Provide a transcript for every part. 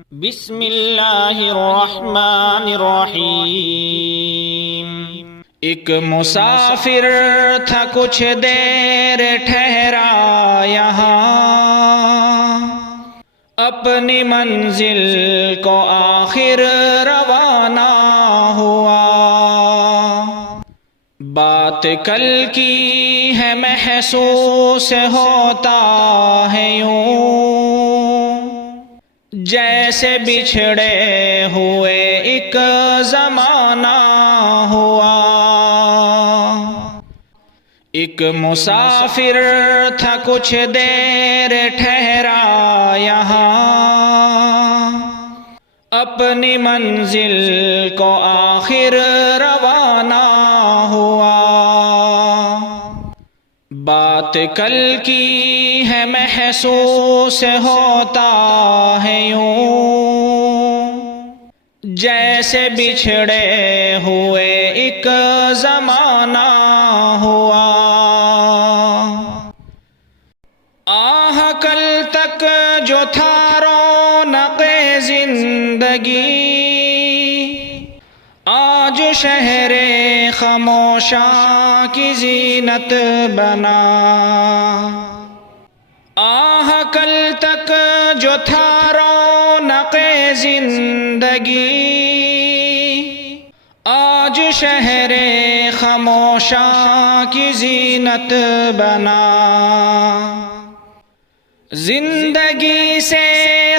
بسم اللہ الرحمن الرحیم۔ ایک مسافر تھا کچھ دیر ٹھہرا یہاں، اپنی منزل کو آخر روانہ ہوا۔ بات کل کی ہے محسوس ہوتا ہے یوں، جیسے بچھڑے ہوئے ایک زمانہ ہوا۔ ایک مسافر تھا کچھ دیر ٹھہرا یہاں، اپنی منزل کو آخر روانہ ہوا۔ بات کل کی ہے محسوس ہوتا ہے یوں، جیسے بچھڑے ہوئے ایک زمانہ ہوا۔ آہ کل تک جو تھا رونق زندگی، آج شہر خاموشاں کی زینت بنا۔ آہ کل تک جو تھا رونق زندگی، آج شہر خاموشاں کی زینت بنا۔ زندگی سے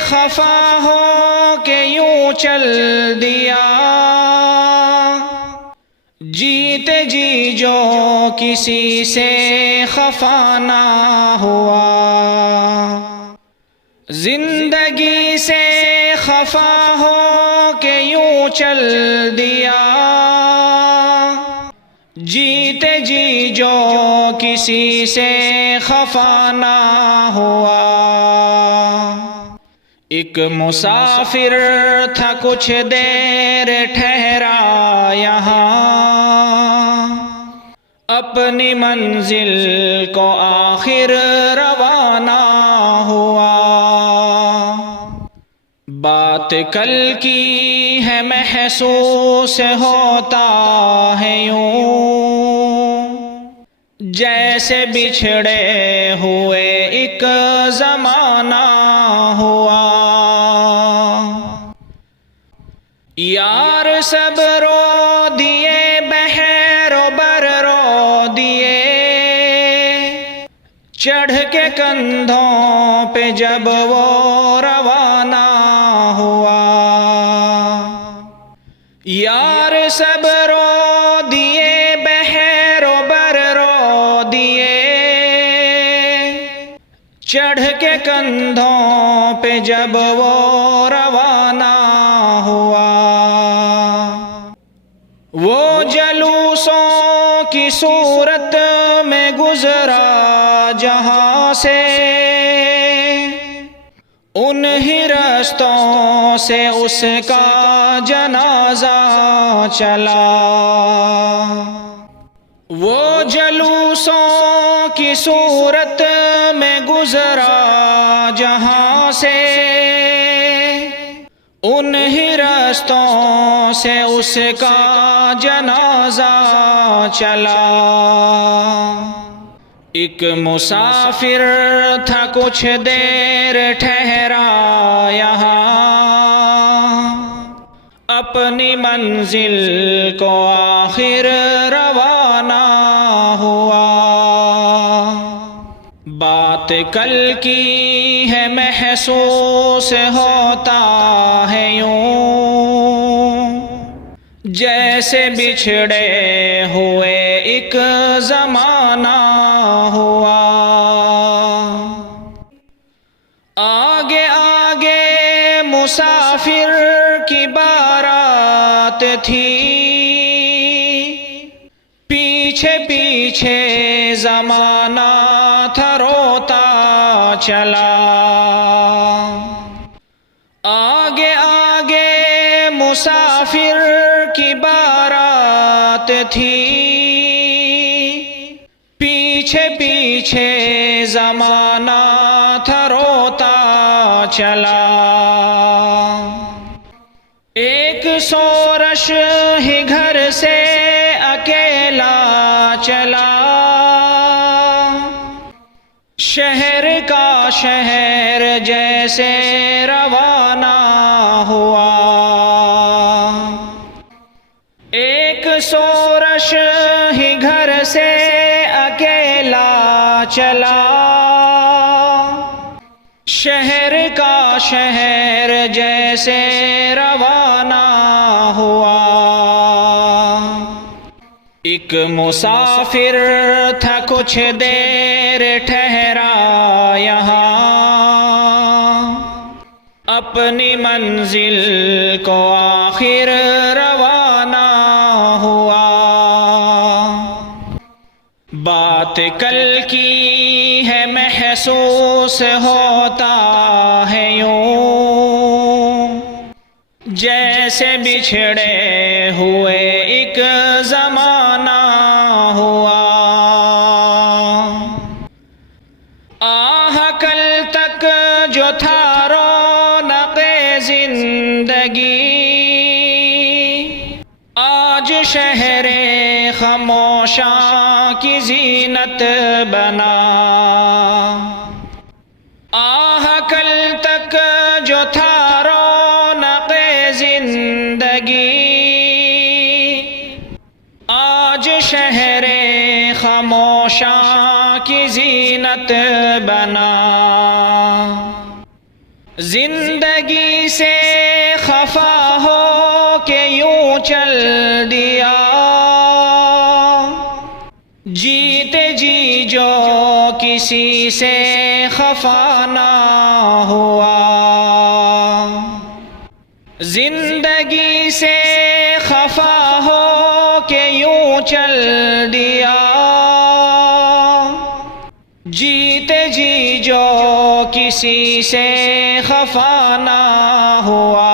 خفا ہو کے یوں چل دیا، جیتے جی جو کسی سے خفا نہ ہوا۔ زندگی سے خفا ہو کے یوں چل دیا، جیتے جی جو کسی سے خفا نہ ہوا۔ ایک مسافر تھا کچھ دیر ٹھہرا یہاں، اپنی منزل کو آخر روانہ ہوا۔ بات کل کی ہے محسوس ہوتا ہے یوں، جیسے بچھڑے ہوئے ایک زمانہ ہوا۔ یار سب رو دیے، بحر و بر رو دیے، چڑھ کے کندھوں پہ جب وہ روانہ ہوا۔ یار سب رو دیے، بحر و بر رو دیے، چڑھ کے کندھوں پہ جب وہ روانہ ہوا۔ وہ جلوسوں کی صورت میں گزرا جہاں سے، انہی رستوں سے اس کا جنازہ چلا۔ وہ جلوسوں کی صورت میں گزرا جہاں سے، انہی رستوں سے اس کا جنازہ چلا۔ ایک مسافر تھا کچھ دیر ٹھہرا یہاں، اپنی منزل کو آخر روانہ ہوا۔ بات کل کی ہے محسوس ہوتا ہے یوں، جیسے بچھڑے ہوئے ایک زمانہ ہوا۔ آگے آگے مسافر کی بارات تھی، پیچھے پیچھے زمانہ تھا روتا چلا۔ آگے آگے مسافر کی بارات تھی، پیچھے پیچھے زمانہ تھا روتا چلا۔ سورش ہی گھر سے اکیلا چلا، شہر کا شہر جیسے روانہ ہوا۔ ایک سورش ہی گھر سے اکیلا چلا، شہر کا شہر جیسے روانہ ہوا۔ ایک مسافر تھا کچھ دیر ٹھہرا یہاں، اپنی منزل کو آخر روانہ ہوا۔ بات کل کی ہے محسوس ہوتا ہے یوں، جیسے بچھڑے ہوئے ایک زمانہ ہوا۔ کل تک جو تھا رونق زندگی، آج شہر خاموشاں کی زینت بنا۔ کل تک جو تھا رونق زندگی، آج شہر خاموشاں کی زینت بنا۔ زندگی سے خفا ہو کے یوں چل دیا، جیتے جی جو کسی سے خفا نہ ہوا۔ زندگی سے خفا ہو کے یوں چل دیا، جیتے جی جو کسی سے خفا نہ ہوا۔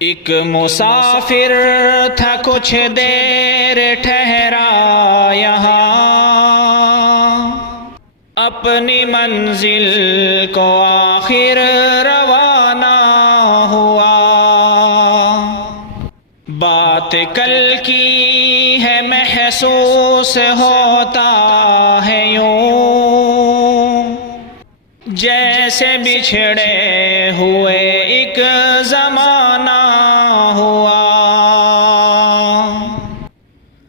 ایک مسافر تھا کچھ دیر ٹھہرا یہاں، اپنی منزل کو آخر روانہ ہوا۔ بات کل کی ہے محسوس ہوتا ہے یوں، جیسے بچھڑے ہوئے ایک زمانہ ہوا۔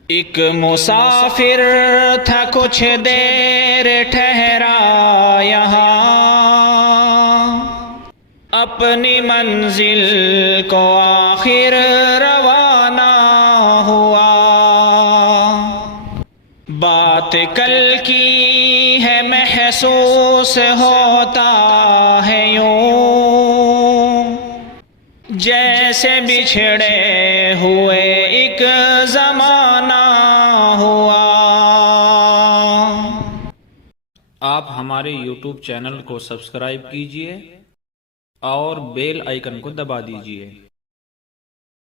ایک مسافر تھا کچھ دیر ٹھہرا یہاں، اپنی منزل کو آخر روانہ ہوا۔ بات کل کی ہے محسوس ہوتا ہے یوں، جیسے بچھڑے ہوئے ایک زمانہ ہوا۔ آپ ہمارے YouTube چینل کو سبسکرائب کیجئے اور بیل آئیکن کو دبا دیجئے۔